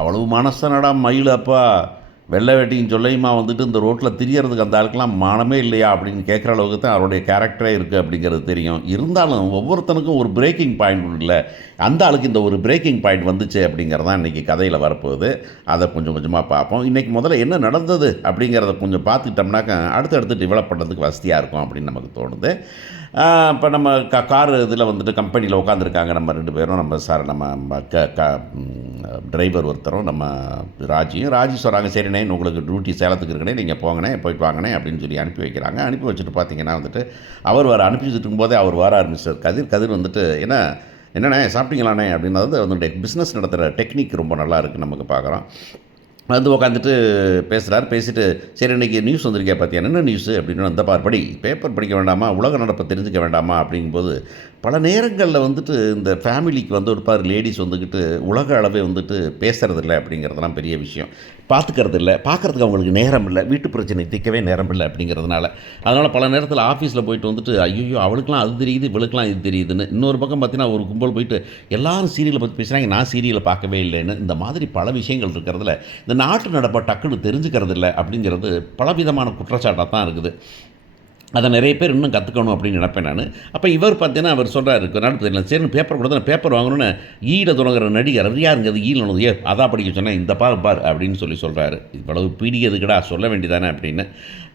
அவ்வளவு மனசனடா மயில் அப்பா, வெள்ளை வேட்டின்னு சொல்லியுமா வந்துட்டு இந்த ரோட்டில் திரியறதுக்கு அந்த ஆளுக்கெல்லாம் மானமே இல்லையா அப்படின்னு கேட்குற அளவுக்கு தான் அவருடைய கேரக்டரே இருக்குது அப்படிங்கிறது தெரியும். இருந்தாலும் ஒவ்வொருத்தனுக்கும் ஒரு பிரேக்கிங் பாயிண்ட் உண்டுல்ல, அந்த ஆளுக்கு இந்த ஒரு பிரேக்கிங் பாயிண்ட் வந்துச்சு அப்படிங்கிறது தான் இன்றைக்கி கதையில் வரப்போகுது. அதை கொஞ்சம் கொஞ்சமாக பார்ப்போம். இன்றைக்கி முதல்ல என்ன நடந்தது அப்படிங்கிறத கொஞ்சம் பார்த்துக்கிட்டோம்னாக்கா அடுத்தடுத்து டெவலப் பண்ணுறதுக்கு வசதியாக இருக்கும் அப்படின்னு நமக்கு தோணுது. இப்போ நம்ம கார் இதில் வந்துட்டு கம்பெனியில் உட்காந்துருக்காங்க நம்ம 2 பேரும். நம்ம சார் நம்ம டிரைவர் ஒருத்தரும் நம்ம ராஜி சொல்கிறாங்க, சரிண்ணே உங்களுக்கு டியூட்டி சேலத்துக்கு இருக்கனே, நீங்கள் போங்கண்ணே போயிட்டு வாங்கண்ணே அப்படின்னு சொல்லி அனுப்பி வைக்கிறாங்க. அனுப்பி வச்சுட்டு பார்த்தீங்கன்னா வந்துட்டு அவர் வர அனுப்பி வச்சுட்டு இருக்கும்போதே அவர் வரார் மிஸ்டர் கதிர் வந்துட்டு என்னண்ணே சாப்பிட்டீங்களாண்ணே அப்படின்னு வந்துட்டு பிஸ்னஸ் நடத்துகிற டெக்னிக் ரொம்ப நல்லா இருக்குது நமக்கு பார்க்குறோம். வந்து உட்காந்துட்டு பேசுகிறார். பேசிவிட்டு சரி இன்றைக்கி நியூஸ் வந்திருக்கே பார்த்தியா, என்ன நியூஸு அப்படின்னு, அந்த பேப்பர் படிக்க வேண்டாமா, உலக நடப்பை தெரிஞ்சுக்க வேண்டாமா அப்படிங்கும்போது பல நேரங்களில் வந்துட்டு இந்த ஃபேமிலிக்கு வந்து ஒரு பாரு லேடிஸ் வந்துக்கிட்டு உலக அளவே வந்துட்டு பேசுகிறதில்ல அப்படிங்கிறதுலாம் பெரிய விஷயம். பார்த்துக்கிறது இல்லை, பார்க்குறதுக்கு அவங்களுக்கு நேரம் இல்லை, வீட்டு பிரச்சனை தீர்க்கவே நேரம் இல்லை அப்படிங்கிறதுனால. அதனால் பல நேரத்தில் ஆஃபீஸில் போயிட்டு வந்துட்டு ஐயோ அவளுக்குலாம் அது தெரியுது இவளுக்குலாம் இது தெரியுதுன்னு. இன்னொரு பக்கம் பார்த்தீங்கன்னா ஒரு கும்பல் போயிட்டு எல்லாரும் சீரியலை பற்றி பேசுகிறாங்க, நான் சீரியலை பார்க்கவே இல்லைன்னு. இந்த மாதிரி பல விஷயங்கள் இருக்கிறதுல இந்த நாட்டு நடப்பை டக்குன்னு தெரிஞ்சுக்கிறது இல்லை அப்படிங்கிறது பலவிதமான குற்றச்சாட்டாக தான் இருக்குது. அதை நிறைய பேர் இன்னும் கற்றுக்கணும் அப்படின்னு நினைப்பேன் நான். அப்போ இவர் பார்த்தீங்கன்னா அவர் சொல்கிறார், நாடு தெரியல சரி பேப்பர் கொடுத்தா பேப்பர் வாங்கணுன்னு ஈட தொடங்குற நடிகர் யாருங்கிறது ஈழணும் அதான் படிக்க சொன்னேன், இந்த பார் அப்படின்னு சொல்கிறாரு. இவ்வளவு பீடியதுக்கடா சொல்ல வேண்டியதானே அப்படின்னு.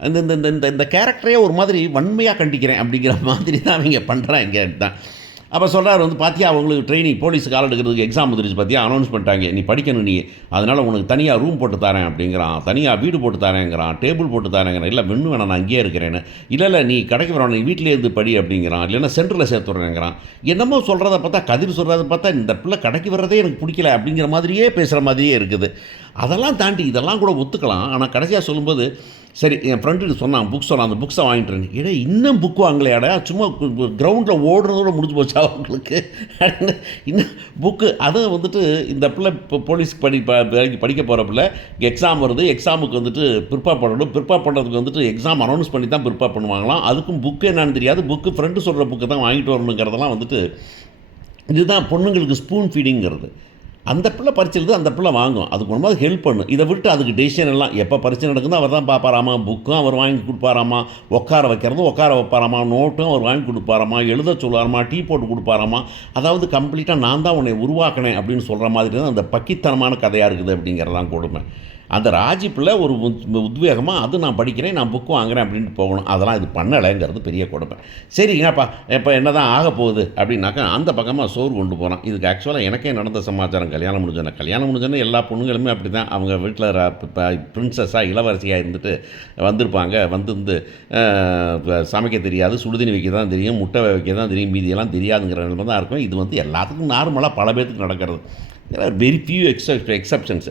இந்த இந்த இந்த இந்த கேரக்டரே ஒரு மாதிரி வன்மையாக கண்டிக்கிறேன் அப்படிங்கிற மாதிரி தான் அவங்க பண்ணுறாங்க தான். அப்போ சொல்கிறார் வந்து பார்த்தியா அவங்களுக்கு ட்ரைனிங் போலீஸுக்கு ஆள் எடுக்கிறதுக்கு எக்ஸாம் வந்துருச்சு பார்த்தியா, அனௌன்ஸ் பண்ணிட்டாங்க, நீ படிக்கணும் நீ, அதனால் உனக்கு தனியாக ரூம் போட்டு தரேன் அப்படிங்கிறான், தனியாக வீடு போட்டு தரேங்கிறான், டேபிள் போட்டு தரேங்கிறான். இல்லை வெண்ணு வேணாம் நான் அங்கேயே இருக்கிறேன்னு. இல்லை நீ கடைக்கு வரணும், நீ வீட்டிலே இருந்து படி அப்படிங்கிறான். இல்லைன்னா சென்டரில் சேர்த்துறேங்கிறான். என்னமோ சொல்கிறத பார்த்தா கதிர் சொல்கிறத பார்த்தா இந்த பிள்ளை கடைக்கு வர்றதே எனக்கு பிடிக்கல அப்படிங்கிற மாதிரியே பேசுகிற மாதிரியே இருக்குது. அதெல்லாம் தாண்டி இதெல்லாம் கூட ஒத்துக்கலாம். ஆனால் கடைசியாக சொல்லும்போது சரி என் ஃப்ரெண்டுக்கு சொன்னான் புக் சொன்னான், அந்த புக்ஸை வாங்கிட்டுறேன். ஏன்னா இன்னும் புக் வாங்கலையாடா, சும்மா கிரவுண்டில் ஓடுறதோட முடிஞ்சு போச்சா அவங்களுக்கு இன்னும் புக்கு. அதை வந்துட்டு இந்த பிள்ளை இப்போ போலீஸ்க்கு படிக்க போகிற பிள்ளை எக்ஸாம் வருது, எக்ஸாமுக்கு வந்துட்டு ப்ரிப்பேர் பண்ணணும், ப்ரிப்பேர் பண்ணுறதுக்கு வந்துட்டு எக்ஸாம் அனௌன்ஸ் பண்ணி தான் ப்ரிப்பேர் பண்ணுவாங்களாம். அதுக்கும் புக்கு என்னன்னு தெரியாது, புக்கு ஃப்ரெண்டு சொல்கிற புக்கு தான் வாங்கிட்டு வரணுங்கிறதெல்லாம் வந்துட்டு இதுதான் பொண்ணுங்களுக்கு ஸ்பூன் ஃபீடிங்கிறது. அந்த பிள்ளை பரிச்சிருது, அந்த பிள்ளை வாங்கும், அதுக்கு ஒன்றும் ஹெல்ப் பண்ணும். இதை விட்டு அதுக்கு டெசிஷன் எல்லாம் எப்போ பரிச்சை நடக்குதோ அவர் தான் பார்ப்பாராமா, புக்கும் அவர் வாங்கி கொடுப்பாராமா, உட்கார வைப்பாராமா, நோட்டும் அவர் வாங்கி கொடுப்பாராமா, எழுத சொல்லுவாராமா, டீ போட்டு கொடுப்பாராமா. அதாவது கம்ப்ளீட்டாக நான் தான் உன்னை உருவாக்கினேன் அப்படின்னு சொல்கிற மாதிரி தான் அந்த பக்கித்தனமான கதையாக இருக்குது அப்படிங்கிறதான் கொடுமை. அந்த ராஜி பிள்ளை ஒரு உத்வேகமாக அது நான் படிக்கிறேன், நான் புக்கு வாங்குறேன் அப்படின்ட்டு போகணும். அதெல்லாம் இது பண்ணலைங்கிறது பெரிய கொடுமை. சரி என்னப்பா இப்போ என்ன தான் ஆக போகுது அப்படின்னாக்கா அந்த பக்கமாக சோறு கொண்டு போகிறான். இதுக்கு ஆக்சுவலாக எனக்கே நடந்த சமாச்சாரம். கல்யாணம் முடிஞ்சோன்னே எல்லா பொண்ணுங்களுமே அப்படி தான் அவங்க வீட்டில் பிரின்சஸாக இளவரசியாக இருந்துட்டு வந்திருப்பாங்க. வந்து சமைக்க தெரியாது, சுடுதண்ணி வைக்க தான் தெரியும், முட்டை வைக்க தான் தெரியும், மீதியெல்லாம் தெரியாதுங்கிற நிலைமை தான் இருக்கும். இது வந்து எல்லாத்துக்கும் நார்மலாக பல பேருக்கு நடக்கிறது. Very few exceptions.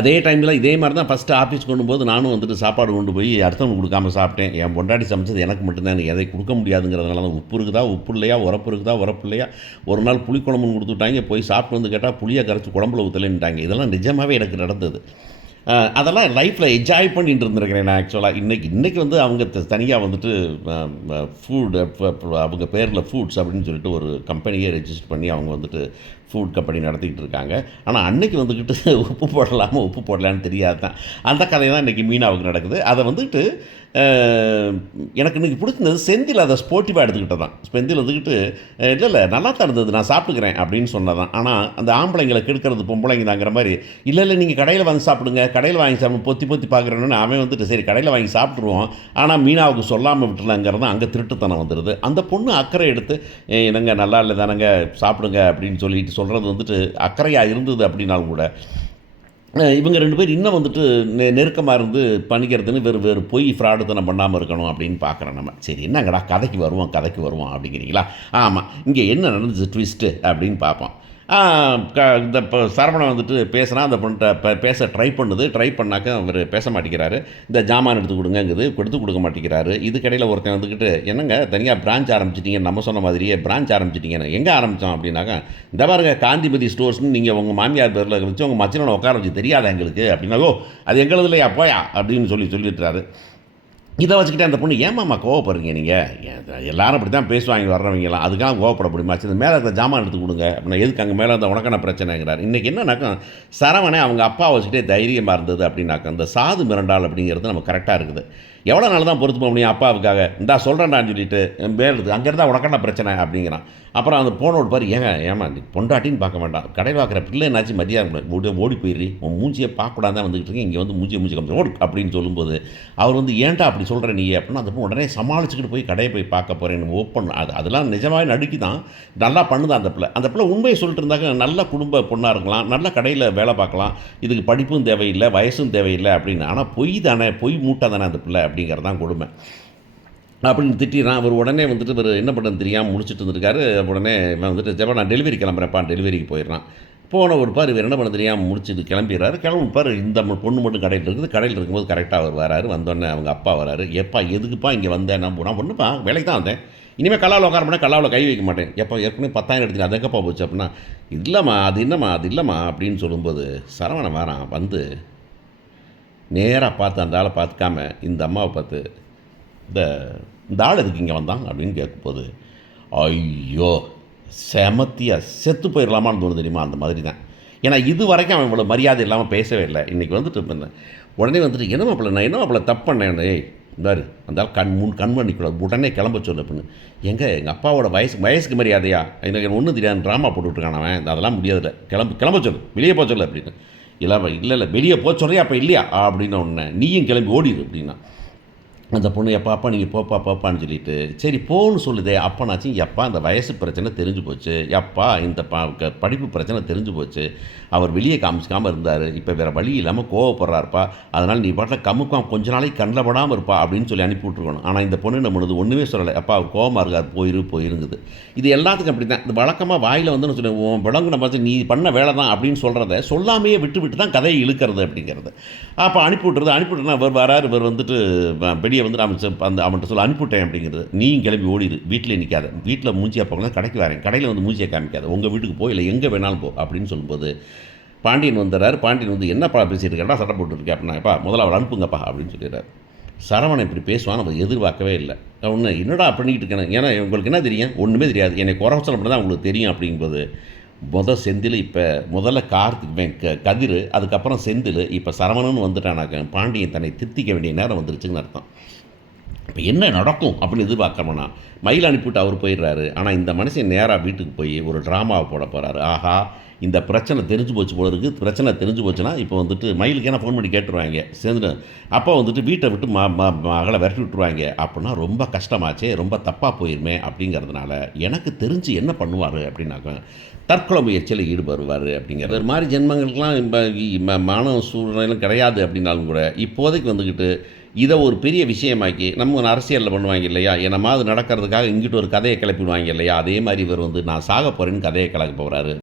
அதே டைமில் இதே மாதிரி தான் ஃபஸ்ட்டு ஆஃபீஸ் கொண்டு போது நானும் வந்துட்டு சாப்பாடு கொண்டு போய் அடுத்தவங்க கொடுக்காமல் சாப்பிட்டேன். என் பொண்டாட்டி சமைச்சது எனக்கு மட்டும்தான், எனக்கு எதை கொடுக்க முடியாதுங்கிறதுனால தான். உப்பு இருக்குதா உப்பு இல்லையா, உரப்பு இருக்குதா உரப்பு இல்லையா. ஒரு நாள் புளிக்குழம்புன்னு கொடுத்துட்டாங்க, போய் சாப்பிட்டு வந்து கேட்டால் புளியை கரைச்சி குழம்புல ஊற்றலைன்ட்டாங்க. இதெல்லாம் நிஜமாகவே எனக்கு நடந்தது. அதெல்லாம் லைஃப்பில் என்ஜாய் பண்ணிட்டு இருந்திருக்கிறேன் நான் ஆக்சுவலாக. இன்றைக்கி வந்து அவங்க தனியாக வந்துட்டு அவங்க பேரில் ஃபுட்ஸ் அப்படின்னு சொல்லிட்டு ஒரு கம்பெனியே ரெஜிஸ்டர் பண்ணி அவங்க வந்துட்டு ஃபுட் கம்பெனி நடத்திக்கிட்டு இருக்காங்க. ஆனால் அன்றைக்கி வந்துக்கிட்டு உப்பு போடலான்னு தெரியாது தான். அந்த கதை தான் இன்றைக்கி மீனாவுக்கு நடக்குது. அதை வந்துட்டு எனக்கு இன்றைக்கி பிடிச்சிருந்தது செந்தில் அதை ஸ்போர்ட்டிவாக எடுத்துக்கிட்டது தான். செந்தில் வந்துக்கிட்டு இல்லை நல்லா தான் இருந்தது, நான் சாப்பிட்டுக்கிறேன் அப்படின்னு சொன்னதான். ஆனால் அந்த ஆம்பளைங்களை கெடுக்கிறது பொம்பளைங்க தாங்கிற மாதிரி இல்லை நீங்கள் கடையில் வாங்கி சாப்பிடுங்க, கடையில் வாங்கி சாப்பிடு பொத்தி பார்க்குறேன்னு அவன் வந்துட்டு சரி கடையில் வாங்கி சாப்பிட்ருவோம், ஆனால் மீனாவுக்கு சொல்லாமல் விட்டுலாங்கிறது அங்கே திருட்டுத்தனம் வந்துடுது. அந்த பொண்ணு அக்கறை எடுத்து என்னங்க நல்லா இல்லை தானங்க சாப்பிடுங்க அப்படின்னு சொல்லிட்டு சொல்கிறது வந்துட்டு அக்கறையாக இருந்தது. அப்படின்னாலும் கூட இவங்க 2 பேர் இன்னும் வந்துட்டு நெருக்கமாக இருந்து பண்ணிக்கிறதுன்னு வேறு பொய் ஃப்ராடுத்தனம் பண்ணாமல் இருக்கணும் அப்படின்னு பார்க்குறோம் நம்ம. சரி என்னங்கடா கதைக்கு வருவோம் அப்படிங்கிறீங்களா? ஆமாம், இங்கே என்ன நடந்துச்சு ட்விஸ்ட்டு அப்படின்னு பார்ப்போம். இந்த இப்போ சரவணன் வந்துட்டு பேசுகிறான், அந்த பொண்ணுகிட்ட பேச ட்ரை பண்ணாக்க அவர் பேச மாட்டேங்கிறாரு. இந்த ஜாமான் எடுத்து கொடுங்கங்குது, கொடுக்க மாட்டேங்கிறாரு. இதுக்கடையில் ஒருத்தன் வந்துக்கிட்டு என்னங்க தனியாக பிரான்ச் ஆரம்பிச்சிட்டிங்க, நம்ம சொன்ன மாதிரியே பிரான்ச் ஆரம்பிச்சிட்டிங்கன்னு. எங்கே ஆரம்பித்தோம் அப்படின்னாக்கா இந்த பாருங்க காந்திமதி ஸ்டோர்ஸ்னு நீங்கள் உங்கள் மாமியார் பேரில் வச்சு உங்கள் மச்சனோட உட்கார வச்சு தெரியாத எங்களுக்கு அப்படின்னாவோ அது எங்களது இல்லையா போயா அப்படின்னு சொல்லிட்டுறாரு. இதை வச்சுக்கிட்டு அந்த பொண்ணு ஏமாம்மா கோவப்படுறீங்க நீங்கள் எல்லாரும் அப்படி தான் பேசுவாங்க வர்றவங்கலாம் அதுக்காக கோவப்பட முடியுமா சரி மேலே இருந்த ஜாமான் எடுத்து கொடுங்க அப்படின்னா எதுக்கு அங்கே மேலே இருந்த உனக்கான பிரச்சனைங்கிறார் இன்றைக்கி என்னன்னாக்கா சரவணே அவங்க அப்பா வச்சுக்கிட்டே தைரியமாக இருந்தது அப்படின்னாக்கா அந்த சாது மிரண்டால் அப்படிங்கிறது நம்ம கரெக்டாக இருக்குது எவ்வளோ நாள் தான் பொறுத்து போக முடியும் அப்பாவுக்காக இந்தா சொல்கிறேன்டான்னு சொல்லிட்டு மேலே அங்கே இருந்தால் உனக்கான பிரச்சனை அப்படிங்கிறான் அப்புறம் அந்த போனோட பாரு ஏமா நீ பொண்டாட்டின்னு பார்க்க வேண்டாம் கடை பார்க்குற பிள்ளை என்னாச்சு மதியாக ஓடி போயிடுறி உன் மூஞ்சியை பார்க்கக்கூடாது தான் வந்துகிட்டு இருக்கேன் இங்கே வந்து மூஞ்சி காமிச்சு ஓடு அப்படின்னு சொல்லும்போது அவர் வந்து ஏன்டா அப்படி சொல்கிற நீ அப்படின்னா அந்த உடனே சமாளிச்சுக்கிட்டு போய் கடையை போய் பார்க்க போகிறேன்னு ஓப்பன் அதெல்லாம் நிஜமாகவே நடுக்கி தான் நல்லா பண்ணுதான் அந்த பிள்ளை உண்மையை சொல்லிட்டு இருந்தாக்க நல்ல குடும்ப பொண்ணாக இருக்கலாம் நல்ல கடையில் வேலை பார்க்கலாம் இதுக்கு படிப்பும் தேவையில்லை வயசும் தேவையில்லை அப்படின்னு ஆனால் பொய் மூட்டை தானே அந்த பிள்ளை அப்படிங்கிறது தான் கொடுமை அப்படின்னு திட்டிறான் அவர் உடனே வந்துட்டு இவர் என்ன பண்ணுறது தெரியாமல் முடிச்சுட்டு இருந்திருக்காரு உடனே வந்துட்டு ஜப்பா நான் டெலிவரி கிளம்புறேன்ப்பா டெலிவரிக்கு போயிடுறான் போன ஒரு பார் இவர் என்ன பண்ண தெரியாமல் முடிச்சுட்டு கிளம்பிடுறாரு பார் இந்த பொண்ணு மட்டும் கடையில் இருக்குது கடையில் இருக்கும்போது கரெக்டாக அவர் வராரு வந்தோடனே அவங்க அப்பா வராரு எப்பா எதுக்குப்பா இங்கே வந்தேன் நான் பொண்ணுப்பா வேலைக்கு தான் வந்தேன் இனிமேல் கல்லாவில் உட்கார மாட்டேன் கல்லாவில் கை வைக்க மாட்டேன் எப்போ ஏற்கனவே 10,000 எடுத்துட்டு அதுக்கப்பா போச்சு அப்படின்னா இல்லைம்மா அது இல்லைம்மா அப்படின்னு சொல்லும்போது சரவணன் வரான் வந்து நேராக பார்த்து அந்த ஆளை பார்த்துக்காம இந்த அம்மாவை பார்த்து இந்த ஆள் எதுக்கு இங்கே வந்தான் அப்படின்னு கேட்கும்போது ஐயோ செமத்தியாக செத்து போயிடலாமான்னு தோணுது தெரியுமா அந்த மாதிரி தான் ஏன்னா இது வரைக்கும் அவன் இவ்வளோ மரியாதை இல்லாமல் பேசவே இல்லை இன்றைக்கி வந்துட்டு உடனே வந்துட்டு என்ன மாப்பிள்ள நான் என்ன மாப்பிள்ள தப்பு பண்ணேன் ஏய் இந்தாரு அந்த கண் பண்ணிக்கூடாது உடனே கிளம்ப சொல்லு அப்படின்னு எங்கள் அப்பாவோட வயசுக்கு மரியாதையா எனக்கு ஒன்றும் தெரியாது ட்ராமா போட்டுட்ருக்கான் அவன் அதெல்லாம் முடியாதுல்ல கிளம்ப சொல்லு வெளியே போக சொல்லு அப்படின்னு இல்லை வெளியே போக சொல்றியா அப்போ இல்லையா அப்படின்னு ஒன்று நீயும் கிளம்பி ஓடிடு அப்படின்னா அந்த பொண்ணு எப்பா நீங்கள் போப்பான்னு சொல்லிட்டு சரி போன்னு சொல்லுதே அப்போனாச்சும் எப்பா அந்த வயசு பிரச்சனை தெரிஞ்சு போச்சு எப்பா இந்த படிப்பு பிரச்சனை தெரிஞ்சு போச்சு அவர் வெளியே காமிச்சிக்காமல் இருந்தார் இப்போ வேறு வழி இல்லாமல் கோவப்படுறாருப்பா அதனால் நீ பாட்டில் கமுக்காம கொஞ்ச நாளைக்கு கண்ணில் படாமல் இருப்பா அப்படின்னு சொல்லி அனுப்பி விட்ருக்கணும் ஆனால் இந்த பொண்ணு என்ன பண்ணுது ஒன்றுமே சொல்லலை அப்பா அவர் கோவமாக இருக்கார் போயிருங்குது இது எல்லாத்துக்கும் அப்படி தான் இந்த வழக்கமாக வாயில் வந்து சொல்லி விளங்குன பார்த்து நீ பண்ண வேலை தான் அப்படின்னு சொல்கிறத சொல்லாமையே விட்டு தான் கதையை இழுக்கிறது அப்படிங்கிறது அப்போ அனுப்பிவிட்டுனா இவர் வராரு இவர் வந்துட்டு வெளியே வந்து அவன்கிட்ட சொல்ல அனுப்பிவிட்டேன் அப்படிங்கிறது நீயும் கிளம்பி ஓடிடு வீட்டில் நிற்காத வீட்டில் மூஞ்சியாக போகலாம் கடைக்கு வரேன் கடையில் வந்து மூஞ்சியை காமிக்காத உங்கள் வீட்டுக்கு போ இல்லை எங்கே வேணாலும் போ அப்படின்னு சொல்லும்போது பாண்டியன் வந்துடுறாரு பாண்டியன் வந்து என்னப்பா பேசிட்டு இருக்கா சட்டை போட்டுருக்கேன் அப்படின்னாப்பா முதல்ல அவள் அனுப்புங்கப்பா அப்படின்னு சொல்லிடுறாரு சரவணன் இப்படி பேசுவான் நம்ம எதிர்பார்க்கவே இல்லை ஒன்று என்னடா பண்ணிக்கிட்டு இருக்கேன் ஏன்னா உங்களுக்கு என்ன தெரியும் ஒன்றுமே தெரியாது என்னை குறைச்சல் மட்டும் தான் உங்களுக்கு தெரியும் அப்படிங்கும்போது செந்தில் இப்போ முதல்ல கதிர் அதுக்கப்புறம் செந்தில் இப்போ சரவணன் வந்துட்டானாக்க பாண்டியன் தன்னை திருத்திக்க வேண்டிய நேரம் வந்துருச்சுன்னு அர்த்தம் இப்போ என்ன நடக்கும் அப்படின்னு எதிர்பார்க்கணும்னா மயில் அனுப்பிவிட்டு அவர் போயிடுறாரு ஆனால் இந்த மனுஷன் நேராக வீட்டுக்கு போய் ஒரு ட்ராமாவை போட போகிறாரு ஆஹா இந்த பிரச்சனை தெரிஞ்சு போச்சு போல இருக்குது பிரச்சனை தெரிஞ்சு போச்சுன்னா இப்போ வந்துட்டு மயிலுக்கு என்ன ஃபோன் பண்ணி கேட்டுருவாங்க சேர்ந்துட்டு அப்போ வந்துட்டு வீட்டை விட்டு மகளை விரட்டி விட்டுருவாங்க அப்படின்னா ரொம்ப கஷ்டமாச்சே ரொம்ப தப்பாக போயிருமே அப்படிங்கிறதுனால எனக்கு தெரிஞ்சு என்ன பண்ணுவார் அப்படின்னாக்க தற்கொலை முயற்சியில் ஈடுபடுவார் அப்படிங்கிறது ஒரு மாதிரி ஜென்மங்களுக்கெல்லாம் இப்போ மானவ சூழ்நிலையும் கிடையாது அப்படின்னாலும் கூட இப்போதைக்கு வந்துக்கிட்டு இதை ஒரு பெரிய விஷயமாக்கி நம்ம அரசியலில் பண்ணுவாங்க இல்லையா என்னமா அது நடக்கிறதுக்காக இங்கிட்டு ஒரு கதையை கிளப்பிடுவாங்க இல்லையா அதே மாதிரி இவர் வந்து நான் சாக போகிறேன்னு கதையை கிளப்ப போகிறாரு